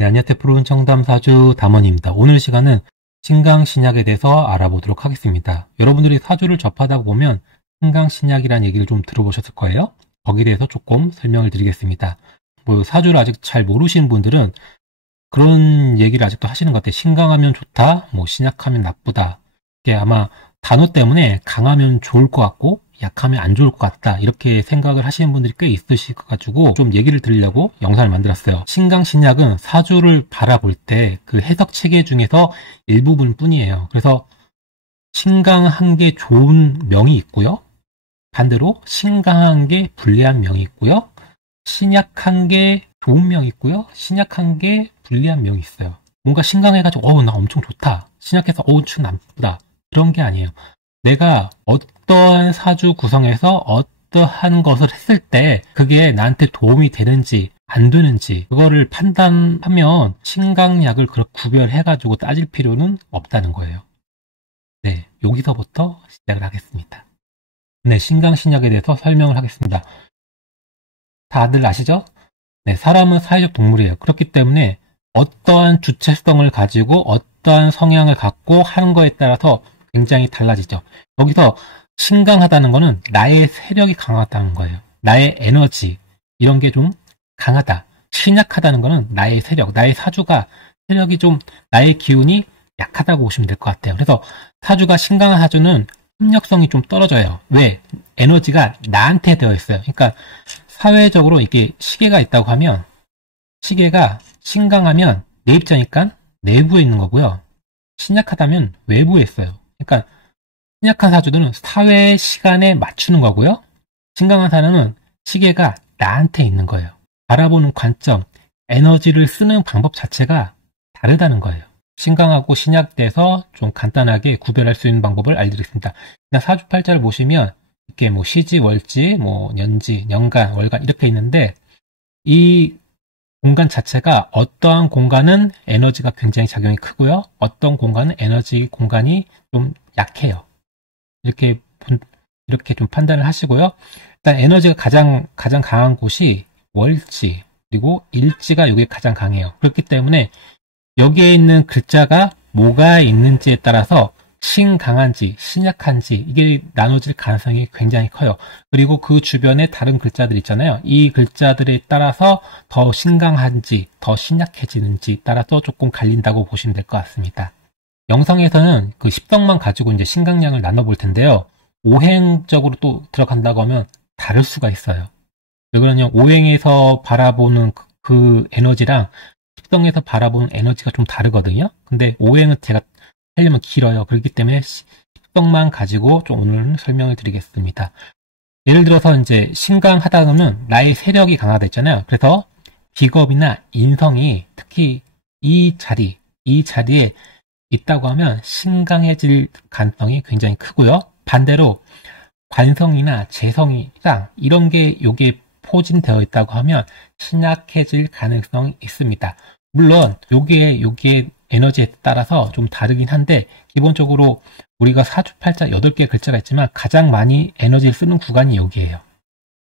네, 안녕하세요. 푸른 청담사주 담원입니다. 오늘 시간은 신강신약에 대해서 알아보도록 하겠습니다. 여러분들이 사주를 접하다 보면 신강신약이라는 얘기를 좀 들어보셨을 거예요. 거기에 대해서 조금 설명을 드리겠습니다. 사주를 아직 잘 모르시는 분들은 그런 얘기를 아직도 하시는 것 같아요. 신강하면 좋다, 신약하면 나쁘다. 이게 아마 단어 때문에 강하면 좋을 것 같고 약하면 안 좋을 것 같다, 이렇게 생각을 하시는 분들이 꽤 있으실 것 가지고 좀 얘기를 드리려고 영상을 만들었어요. 신강신약은 사주를 바라볼 때 그 해석 체계 중에서 일부분 뿐이에요. 그래서 신강한 게 좋은 명이 있고요, 반대로 신강한 게 불리한 명이 있고요, 신약한 게 좋은 명이 있고요, 신약한 게 불리한 명이 있어요. 뭔가 신강해가지고 나 엄청 좋다, 신약해서 좀 나쁘다, 그런 게 아니에요. 내가 어떠한 사주 구성에서 어떠한 것을 했을 때 그게 나한테 도움이 되는지 안 되는지 그거를 판단하면 신강약을 그렇게 구별해가지고 따질 필요는 없다는 거예요. 네, 여기서부터 시작을 하겠습니다. 네, 신강신약에 대해서 설명을 하겠습니다. 다들 아시죠? 네, 사람은 사회적 동물이에요. 그렇기 때문에 어떠한 주체성을 가지고 어떠한 성향을 갖고 하는 거에 따라서 굉장히 달라지죠. 여기서 신강하다는 거는 나의 세력이 강하다는 거예요. 나의 에너지, 이런 게 좀 강하다. 신약하다는 거는 나의 세력, 나의 사주가 세력이 좀, 나의 기운이 약하다고 보시면 될 것 같아요. 그래서 사주가 신강한 사주는 협력성이 좀 떨어져요. 왜? 에너지가 나한테 되어 있어요. 그러니까 사회적으로 이게 시계가 있다고 하면 시계가 신강하면 내 입장이니까 내부에 있는 거고요, 신약하다면 외부에 있어요. 그러니까 신약한 사주들은 사회 시간에 맞추는 거고요, 신강한 사람은 시계가 나한테 있는 거예요. 바라보는 관점, 에너지를 쓰는 방법 자체가 다르다는 거예요. 신강하고 신약돼서 좀 간단하게 구별할 수 있는 방법을 알려드리겠습니다. 그냥 사주팔자를 보시면 이렇게 시지, 월지, 년지, 년간, 월간 이렇게 있는데, 이 공간 자체가 어떠한 공간은 에너지가 굉장히 작용이 크고요, 어떤 공간은 에너지 공간이 좀 약해요. 이렇게 좀 판단을 하시고요. 일단 에너지가 가장 강한 곳이 월지, 그리고 일지가 이게 가장 강해요. 그렇기 때문에 여기에 있는 글자가 뭐가 있는지에 따라서 신강한지 신약한지 이게 나눠질 가능성이 굉장히 커요. 그리고 그 주변에 다른 글자들 있잖아요. 이 글자들에 따라서 더 신강한지 더 신약해지는지 따라서 조금 갈린다고 보시면 될 것 같습니다. 영상에서는 그 십성만 가지고 이제 신강량을 나눠볼 텐데요. 오행적으로 또 들어간다고 하면 다를 수가 있어요. 왜 그러냐면 오행에서 바라보는 그 에너지랑 십성에서 바라보는 에너지가 좀 다르거든요. 근데 오행은 제가 하려면 길어요. 그렇기 때문에 십성만 가지고 좀 오늘 설명을 드리겠습니다. 예를 들어서 이제 신강하다는 나의 세력이 강하다 했잖아요. 그래서 직업이나 인성이 특히 이 자리에 있다고 하면 신강해질 가능성이 굉장히 크고요. 반대로 관성이나 재성이랑 이런 게 요게 포진되어 있다고 하면 신약해질 가능성이 있습니다. 물론 요게 에너지에 따라서 좀 다르긴 한데, 기본적으로 우리가 사주팔자 8개 글자가 있지만 가장 많이 에너지를 쓰는 구간이 여기예요.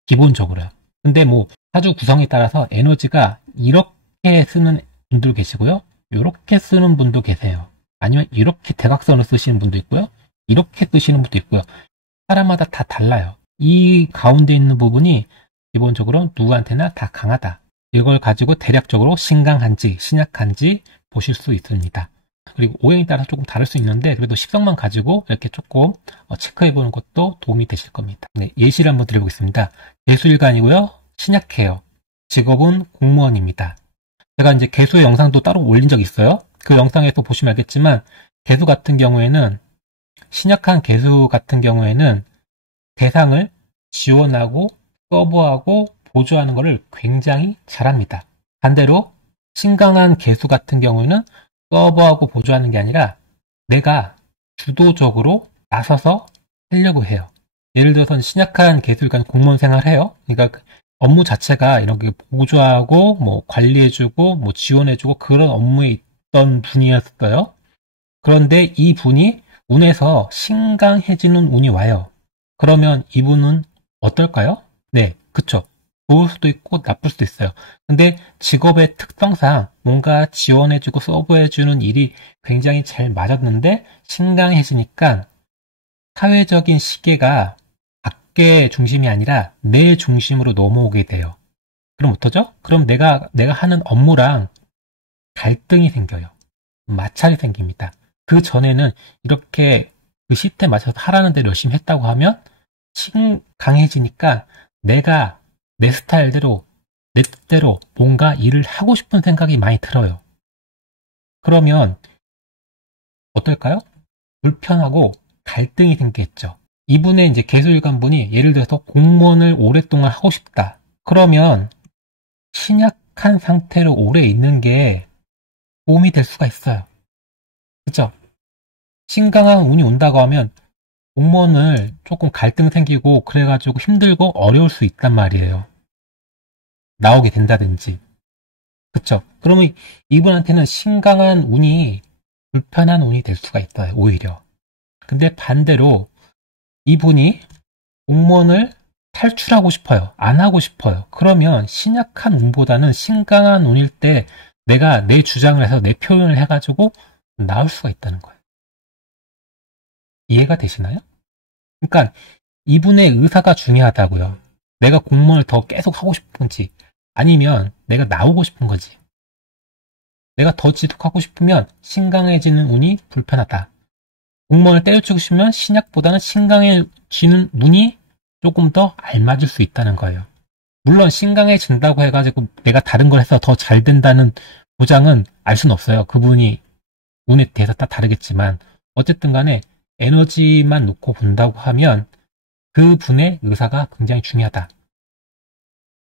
기본적으로요. 근데 사주 구성에 따라서 에너지가 이렇게 쓰는 분도 계시고요, 이렇게 쓰는 분도 계세요. 아니면 이렇게 대각선을 쓰시는 분도 있고요, 이렇게 쓰시는 분도 있고요. 사람마다 다 달라요. 이 가운데 있는 부분이 기본적으로 누구한테나 다 강하다. 이걸 가지고 대략적으로 신강한지 신약한지 보실 수 있습니다. 그리고 오행에 따라서 조금 다를 수 있는데 그래도 십성만 가지고 이렇게 조금 체크해보는 것도 도움이 되실 겁니다. 네, 예시를 한번 드려보겠습니다. 개수일간이고요, 신약해요. 직업은 공무원입니다. 제가 이제 개수의 영상도 따로 올린 적이 있어요. 그 영상에서 보시면 알겠지만 개수 같은 경우에는, 신약한 개수 같은 경우에는 대상을 지원하고 서브하고 보조하는 것을 굉장히 잘합니다. 반대로 신강한 개수 같은 경우는 서버하고 보조하는 게 아니라 내가 주도적으로 나서서 하려고 해요. 예를 들어서 신약한 개수일간 공무원 생활을 해요. 그러니까 업무 자체가 이렇게 보조하고 관리해주고 지원해주고 그런 업무에 있던 분이었어요. 그런데 이 분이 운에서 신강해지는 운이 와요. 그러면 이분은 어떨까요? 네, 그쵸. 좋을 수도 있고 나쁠 수도 있어요. 근데 직업의 특성상 뭔가 지원해주고 서브해주는 일이 굉장히 잘 맞았는데 신강해지니까 사회적인 시계가 밖의 중심이 아니라 내 중심으로 넘어오게 돼요. 그럼 어떠죠? 그럼 내가 하는 업무랑 갈등이 생겨요. 마찰이 생깁니다. 그 전에는 이렇게 그 시스템 맞춰서 하라는 대로 열심히 했다고 하면 강해지니까 내가 내 스타일대로 내 뜻대로 뭔가 일을 하고 싶은 생각이 많이 들어요. 그러면 어떨까요? 불편하고 갈등이 생기겠죠. 이분의 이제 개수일관분이 예를 들어서 공무원을 오랫동안 하고 싶다. 그러면 신약한 상태로 오래 있는 게 도움이 될 수가 있어요. 그쵸? 신강한 운이 온다고 하면 공무원을 조금 갈등 생기고 그래가지고 힘들고 어려울 수 있단 말이에요. 나오게 된다든지. 그쵸? 그러면 이분한테는 신강한 운이 불편한 운이 될 수가 있어요. 오히려. 근데 반대로 이분이 공무원을 탈출하고 싶어요. 안 하고 싶어요. 그러면 신약한 운보다는 신강한 운일 때 내가 내 주장을 해서 내 표현을 해가지고 나올 수가 있다는 거예요. 이해가 되시나요? 그러니까 이분의 의사가 중요하다고요. 내가 공무원을 더 계속 하고 싶은지 아니면 내가 나오고 싶은 거지. 내가 더 지속하고 싶으면 신강해지는 운이 불편하다. 공무원을 때려치고 싶으면 신약보다는 신강해지는 운이 조금 더 알맞을 수 있다는 거예요. 물론 신강해진다고 해가지고 내가 다른 걸 해서 더 잘 된다는 보장은 알 수는 없어요. 그분이 운에 대해서 다 다르겠지만 어쨌든 간에 에너지만 놓고 본다고 하면 그분의 의사가 굉장히 중요하다.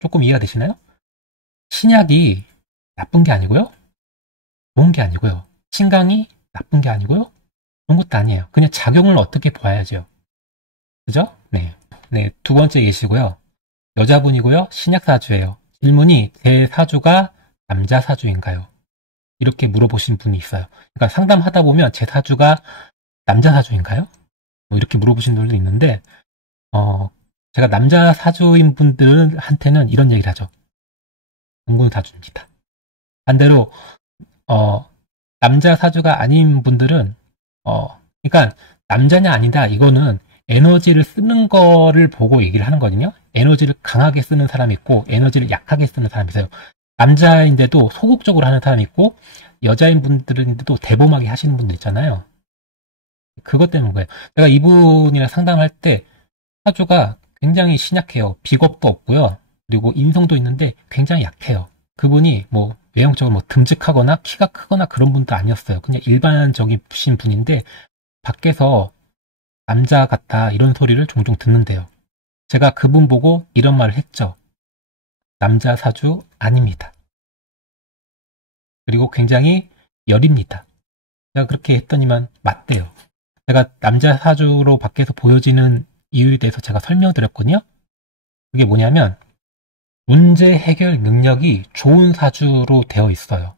조금 이해가 되시나요? 신약이 나쁜 게 아니고요. 좋은 게 아니고요. 신강이 나쁜 게 아니고요. 그런 것도 아니에요. 그냥 작용을 어떻게 봐야죠. 그죠? 네. 네, 두 번째 예시고요. 여자분이고요. 신약사주예요. 질문이 제 사주가 남자 사주인가요? 이렇게 물어보신 분이 있어요. 그러니까 상담하다 보면 제 사주가 남자 사주인가요? 뭐 이렇게 물어보신 분들도 있는데 제가 남자 사주인 분들한테는 이런 얘기를 하죠. 동군 사주입니다. 반대로 남자 사주가 아닌 분들은 그러니까 남자냐 아니다 이거는 에너지를 쓰는 거를 보고 얘기를 하는 거거든요. 에너지를 강하게 쓰는 사람이 있고 에너지를 약하게 쓰는 사람이 있어요. 남자인데도 소극적으로 하는 사람이 있고 여자인 분들인데도 대범하게 하시는 분들 있잖아요. 그것 때문인 거예요. 제가 이분이랑 상담할 때 사주가 굉장히 신약해요. 비겁도 없고요. 그리고 인성도 있는데 굉장히 약해요. 그분이 뭐 외형적으로 뭐 듬직하거나 키가 크거나 그런 분도 아니었어요. 그냥 일반적인 분인데 밖에서 남자 같다 이런 소리를 종종 듣는데요. 제가 그분 보고 이런 말을 했죠. 남자 사주 아닙니다. 그리고 굉장히 여립니다. 제가 그렇게 했더니만 맞대요. 제가 남자 사주로 밖에서 보여지는 이유에 대해서 제가 설명드렸거든요. 그게 뭐냐면 문제 해결 능력이 좋은 사주로 되어 있어요.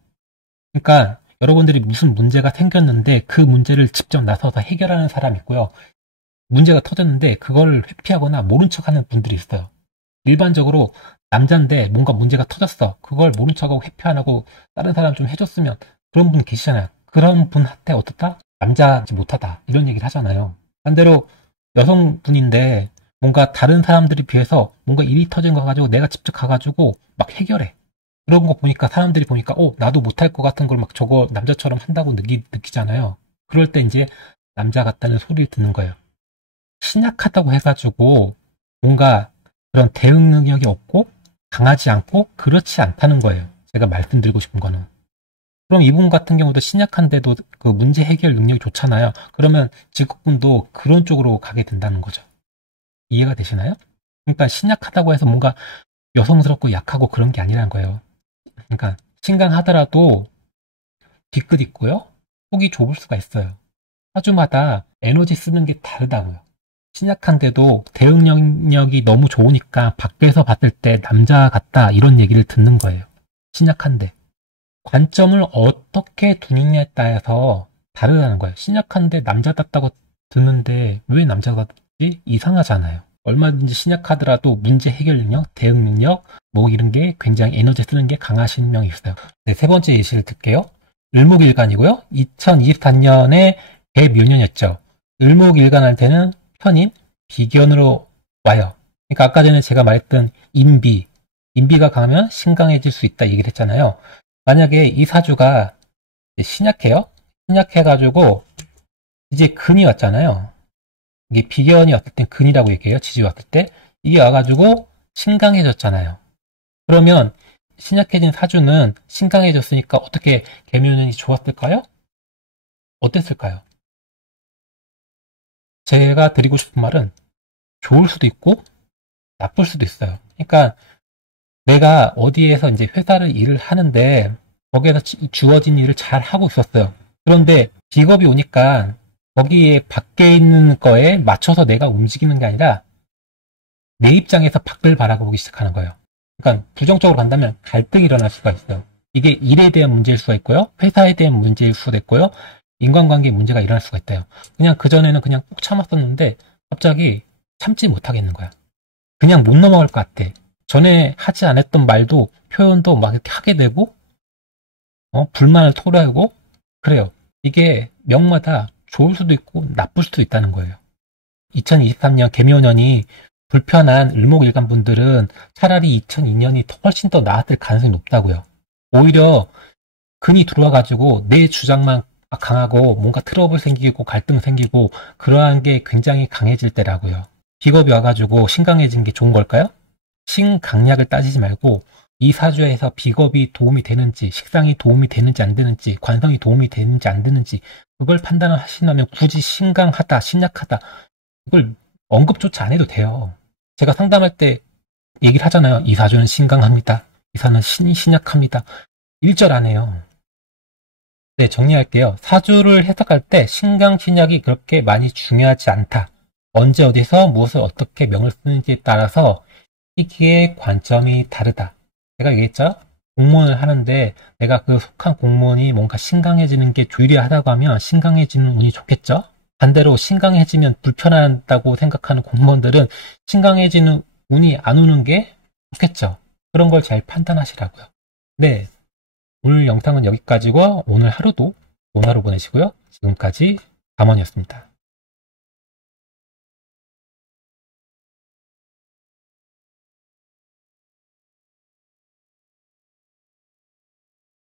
그러니까 여러분들이 무슨 문제가 생겼는데 그 문제를 직접 나서서 해결하는 사람이 있고요. 문제가 터졌는데 그걸 회피하거나 모른 척하는 분들이 있어요. 일반적으로 남자인데 뭔가 문제가 터졌어. 그걸 모른 척하고 회피 안 하고 다른 사람 좀 해줬으면 그런 분 계시잖아요. 그런 분한테 어떻다? 남자지 못하다. 이런 얘기를 하잖아요. 반대로 여성분인데 뭔가 다른 사람들에 비해서 뭔가 일이 터진 거 가지고 내가 직접 가가지고 막 해결해. 그런 거 보니까 사람들이 보니까 나도 못할 것 같은 걸 막 저거 남자처럼 한다고 느끼잖아요. 그럴 때 이제 남자 같다는 소리를 듣는 거예요. 신약하다고 해가지고 뭔가 그런 대응 능력이 없고 강하지 않고 그렇지 않다는 거예요. 제가 말씀드리고 싶은 거는. 그럼 이분 같은 경우도 신약한데도 그 문제 해결 능력이 좋잖아요. 그러면 직업군도 그런 쪽으로 가게 된다는 거죠. 이해가 되시나요? 그러니까 신약하다고 해서 뭔가 여성스럽고 약하고 그런 게 아니라는 거예요. 그러니까 신강하더라도 뒤끝 있고요. 속이 좁을 수가 있어요. 사주마다 에너지 쓰는 게 다르다고요. 신약한데도 대응 능력이 너무 좋으니까 밖에서 봤을 때 남자 같다 이런 얘기를 듣는 거예요. 신약한데. 관점을 어떻게 두느냐에 따라서 다르다는 거예요. 신약한데 남자답다고 듣는데 왜 남자가 듣지? 이상하잖아요. 얼마든지 신약하더라도 문제 해결 능력, 대응 능력, 뭐 이런 게 굉장히 에너지 쓰는 게 강하신 명이 있어요. 네, 세 번째 예시를 들게요. 을목일간이고요. 2024년에 개묘년이었죠. 을목일간할 때는 편인 비견으로 와요. 그러니까 아까 전에 제가 말했던 인비가 강하면 신강해질 수 있다 얘기를 했잖아요. 만약에 이 사주가 신약해요. 신약해가지고 이제 근이 왔잖아요. 이게 비견이 왔을 땐 근이라고 얘기해요. 지지 왔을 때. 이게 와가지고 신강해졌잖아요. 그러면 신약해진 사주는 신강해졌으니까 어떻게 개묘년이 좋았을까요? 어땠을까요? 제가 드리고 싶은 말은 좋을 수도 있고 나쁠 수도 있어요. 그러니까 내가 어디에서 이제 회사를 일을 하는데 거기에서 주어진 일을 잘 하고 있었어요. 그런데 직업이 오니까 거기에 밖에 있는 거에 맞춰서 내가 움직이는 게 아니라 내 입장에서 밖을 바라보기 시작하는 거예요. 그러니까 부정적으로 간다면 갈등이 일어날 수가 있어요. 이게 일에 대한 문제일 수가 있고요. 회사에 대한 문제일 수도 있고요. 인간관계에 문제가 일어날 수가 있대요. 그냥 그전에는 그냥 꾹 참았었는데 갑자기 참지 못하겠는 거야. 그냥 못 넘어갈 것 같아. 전에 하지 않았던 말도 표현도 막 이렇게 하게 되고 불만을 토로하고 그래요. 이게 명마다 좋을 수도 있고 나쁠 수도 있다는 거예요. 2023년 개묘년이 불편한 을목일간 분들은 차라리 2002년이 훨씬 더 나았을 가능성이 높다고요. 오히려 근이 들어와가지고 내 주장만 강하고 뭔가 트러블 생기고 갈등 생기고 그러한 게 굉장히 강해질 때라고요. 비겁이 와가지고 신강해진 게 좋은 걸까요? 신강약을 따지지 말고 이 사주에서 비겁이 도움이 되는지, 식상이 도움이 되는지 안 되는지, 관성이 도움이 되는지 안 되는지 그걸 판단을 하신다면 굳이 신강하다, 신약하다 이걸 언급조차 안 해도 돼요. 제가 상담할 때 얘기를 하잖아요. 이 사주는 신강합니다. 이 사주는 신약합니다. 1절 안 해요. 네, 정리할게요. 사주를 해석할 때 신강, 신약이 그렇게 많이 중요하지 않다. 언제 어디서 무엇을 어떻게 명을 쓰는지에 따라서 시기의 관점이 다르다. 제가 얘기했죠? 공무원을 하는데 내가 그 속한 공무원이 뭔가 신강해지는 게 유리하다고 하면 신강해지는 운이 좋겠죠? 반대로 신강해지면 불편하다고 생각하는 공무원들은 신강해지는 운이 안 오는 게 좋겠죠? 그런 걸 잘 판단하시라고요. 네, 오늘 영상은 여기까지고 오늘 하루도 좋은 하루 보내시고요. 지금까지 담원이었습니다.